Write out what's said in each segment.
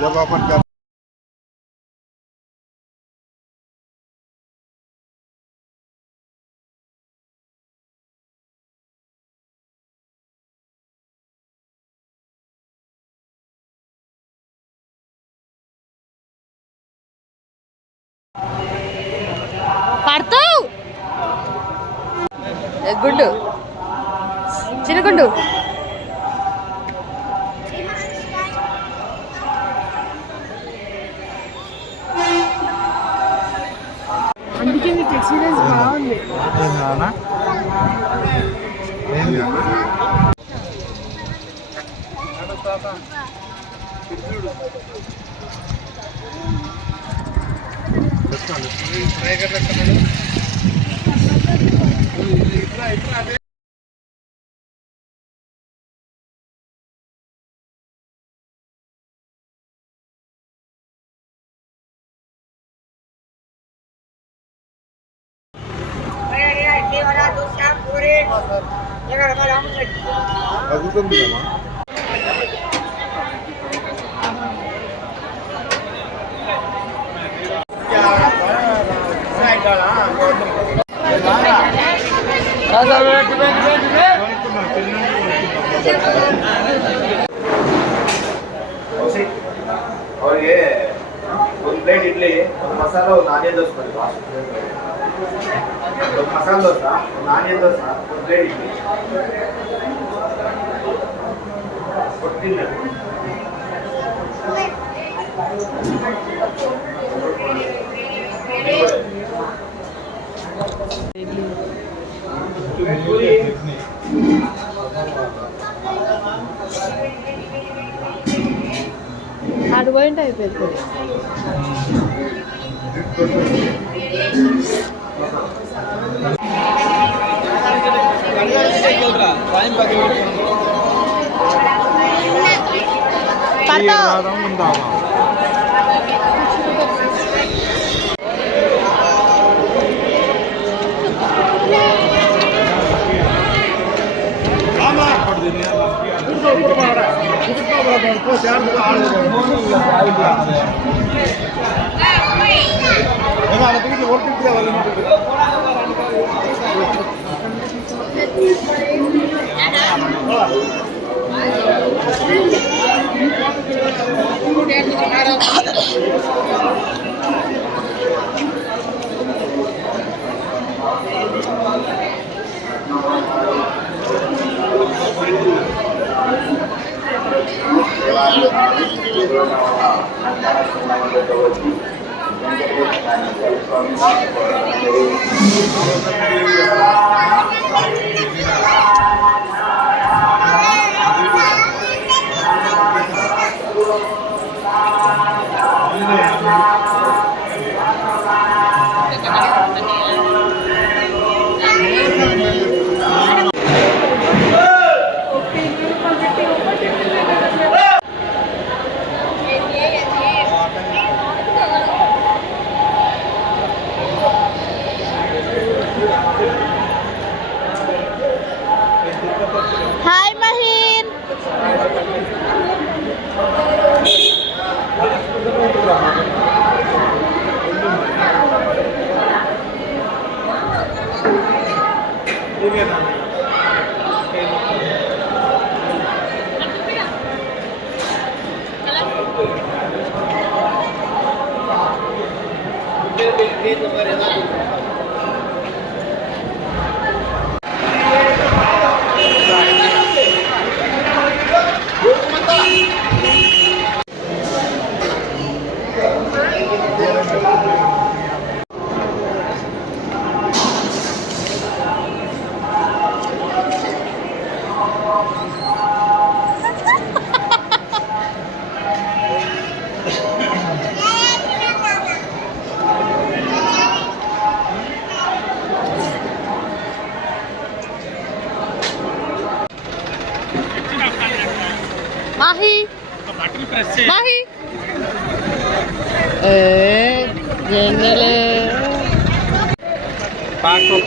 जब अपन कर పడతావు గుడ్డు చిన్న గుడ్డు అందుకే మీకు ఎక్స్పీరియన్స్ బాగుంది. और ये ಒಂದು ಪ್ಲೇಟ್ ಇಡ್ಲಿ ಒಂದು ಮಸಾಲ ಒಂದು ಆನಿಯನ್ ದೋಸೆ ಕೊಡಿ ಒಂದು ಮಸಾಲ ದೋಸೆ ಒಂದು ಆನಿಯನ್ ದೋಸೆ ಒಂದು ಪ್ಲೇಟ್ ಇಡ್ಲಿ ಕೊಡ್ತೀನಿ అది పోయింటే అయిపోతుంది. మాహి మాహి జంగలే మాహి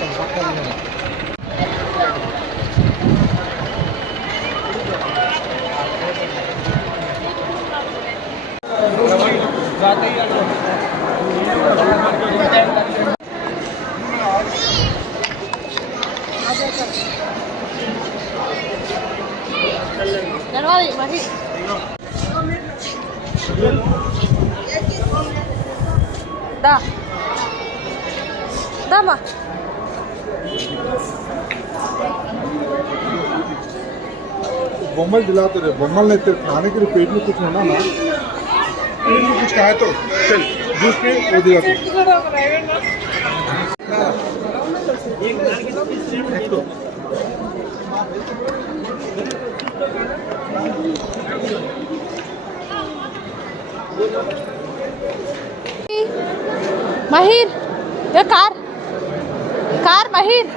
దా దామా बम्बल दिलाते रहे बम्बल नहीं तेरे खाने के लिए पेट में कुछ होना ना पेट में कुछ खाए तो चल जूस पे वो दिलाते మహీర్ ఏ కార్ కార్ మహీర్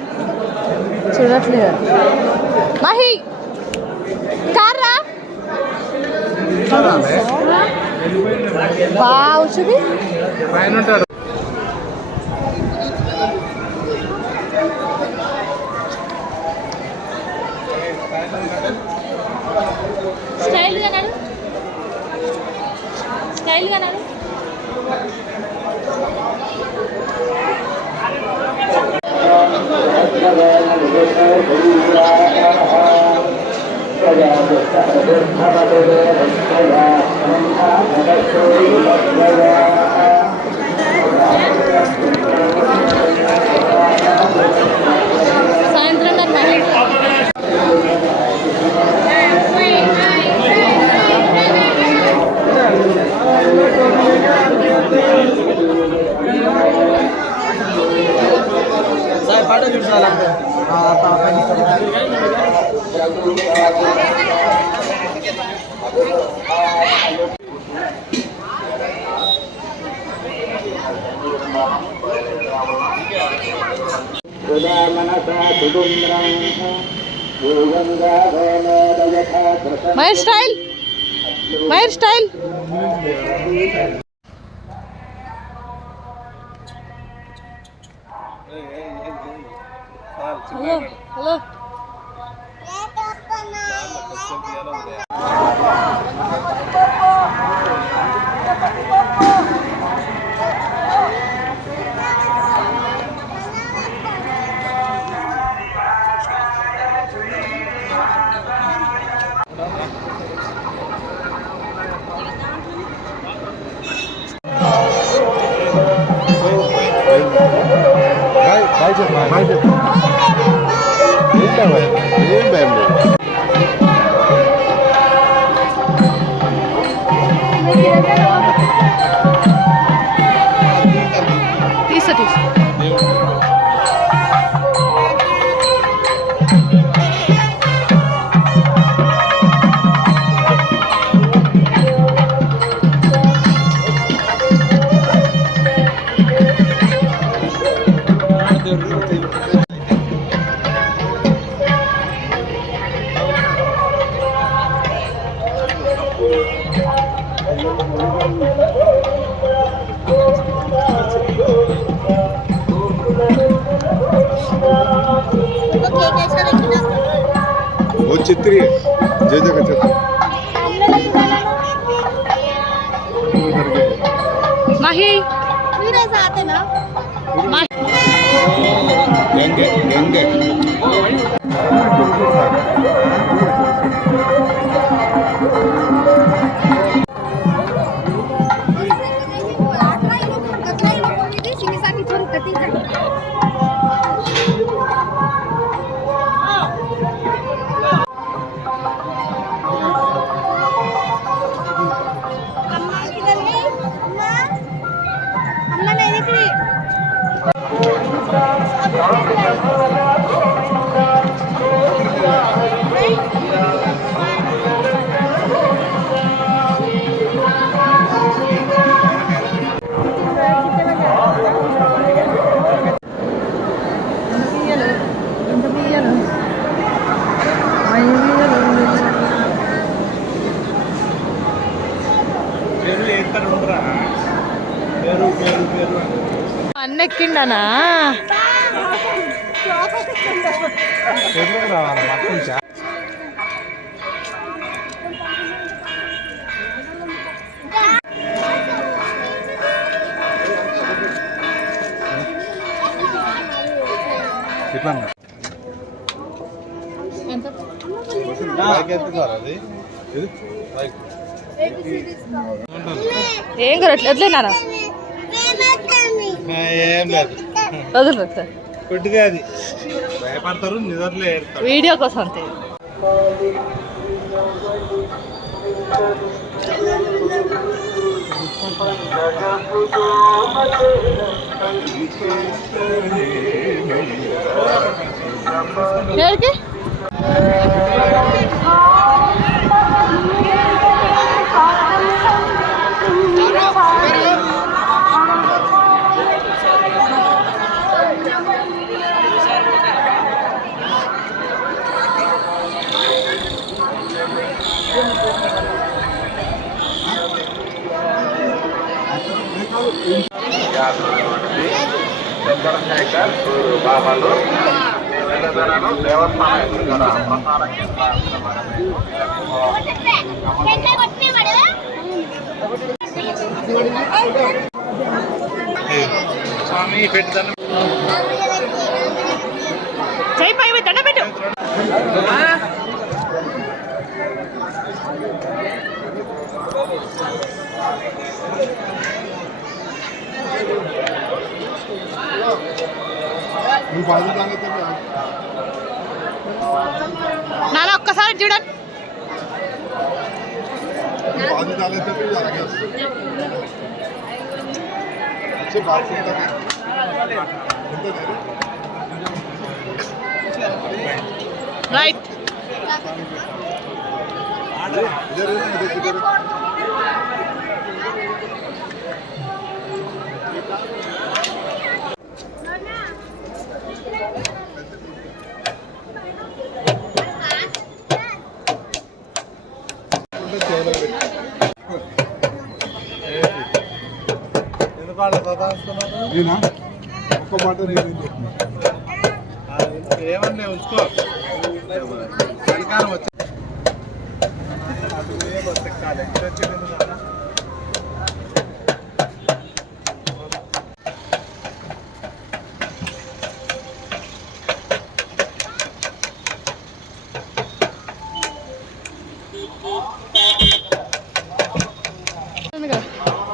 చూడట్లేదు మహి కార్ రా వావ్ చూపి పైన ఉంటాడు స్టైల్గా నాడు స్టైల్గా నాడు సాయంత్రం पाठो जुड़सा మహేర్ స్టైల్ మహేర్ స్టైల్ హలో హలో తీసా తీసా वो चित्री है जय जगह चित्र माही गंगे गंगे కొండ ఎక్కిండనా? రావాలి మొత్తం ఎట్లా అది ఏం కరట్లేదు వదిలేనారా? ఏం లేదు వదులు సార్, కొద్దిగా అది భయపడతారు, నిద్రలో ఏడతారు. వీడియో కోసం అంతే. ఎవరికి చంద్రశేఖర్ బాబాలు దేవస్థానం ఎదురుగల ప్రసార స్వామి పెట్టుదన్న జై పై దండ పెట్టు. నాన్న ఒక్కసారి చూడండి. రైట్ ఒక్క మాట ఏమన్నా ఉంచుకో చలికాలం వచ్చి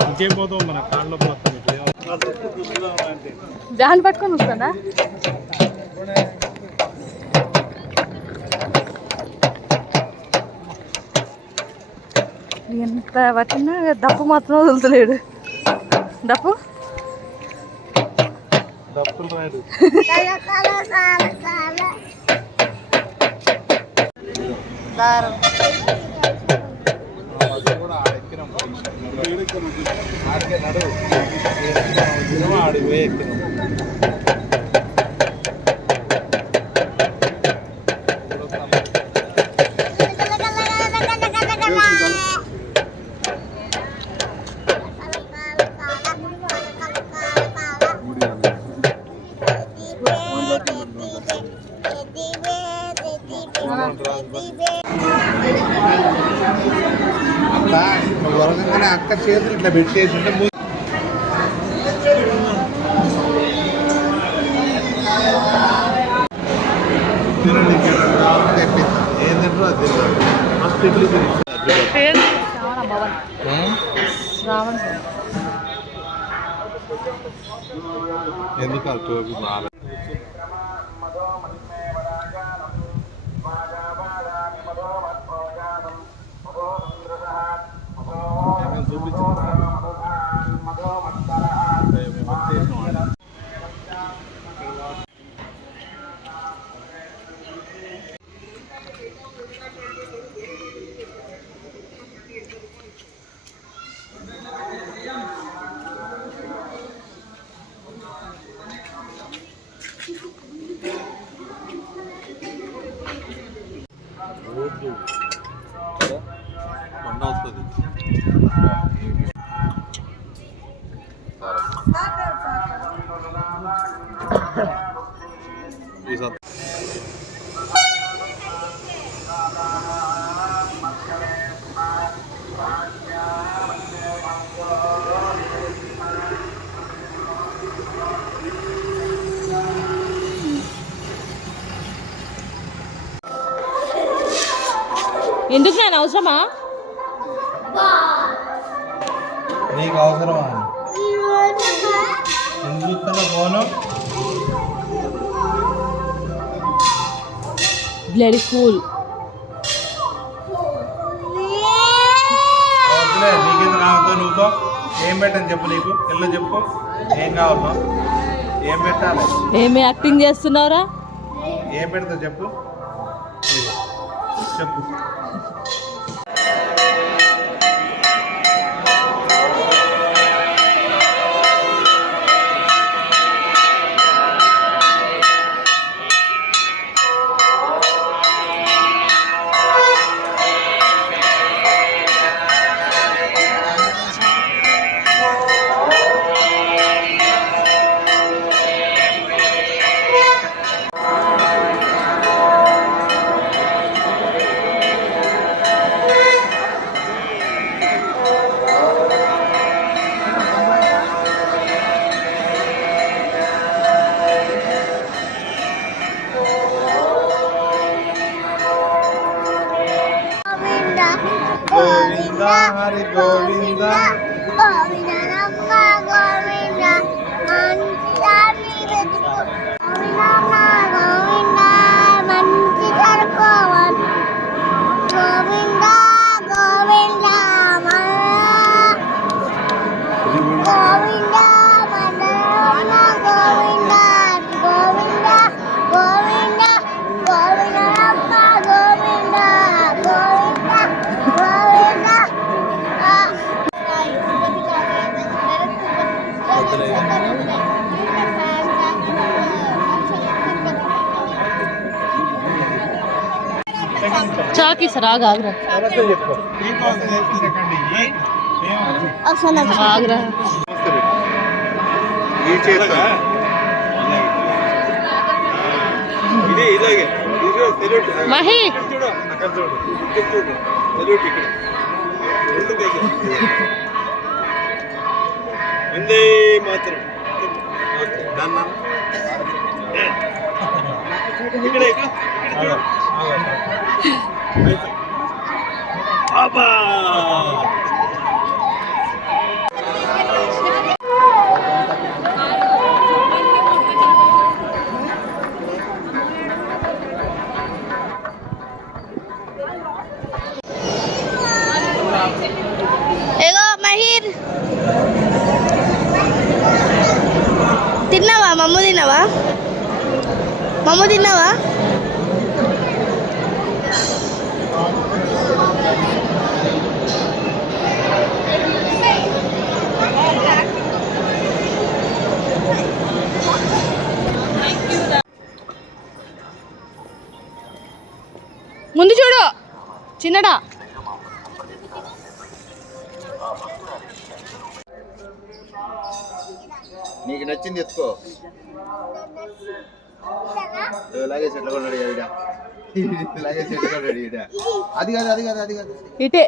ఇంకేం పోతాం మన కాళ్ళలో పోతాం. జాన్ పట్టుకొని వస్తుందా? ఎంత పట్టినా డప్పు మాత్రం వదులుతలేడు. డప్పు డప్పులు రాడు. ఆడిపోయి ఎక్కినాం. అట్లా వరకంగానే అక్క చేతులు ఇట్లా పెట్టేసి ఉంటే ఏం తింటారో అది హాస్పిటల్ ఎందుకు ఆ టోపీ బాగా రోడ్డు కొండ వస్తుంది. ఎందుకు నేను అవసరమా? నీకు అవసరమా? ఎందుకు చూస్తున్నా ఫోను? Bloody fool. నీకెందుకు కావాలో నువ్వుకో. ఏం పెట్టని చెప్పు, నీకు ఎల్లు చెప్పు ఏం కావాలో, ఏం పెట్టాలి, ఏమి యాక్టింగ్ చేస్తున్నావురా? ఏం పెడతావు చెప్పు, చెప్పు. గోవింద హరి గోవింద గోవింద నమ్మ గోవింద గోవింద మంచి సరుకోవాలి గోవింద గోవింద గోవింద మందరమ్మ గోవింద గోవింద గోవింద గోవింద నమ్మ గోవింద గోవింద గోవింద చాకి సర్ ఆగ్రా చెప్పు. ఆగ్రా ఈ చేత మహి వందే మాత్రం. ఇక్కడ బాబా ఏగో మహీర్ తిన్నావా? మమ్ము తిన్నావా? మమ్ము తిన్నావా? ముందు చూడు చిన్నడా. నీకు నచ్చింది ఎత్తుకో. ఇలాగే చెట్లు కొన్నాడు ఇలాగే చెట్లు కొన్నాడు అది కాదు అది కాదు అది కాదు ఇటే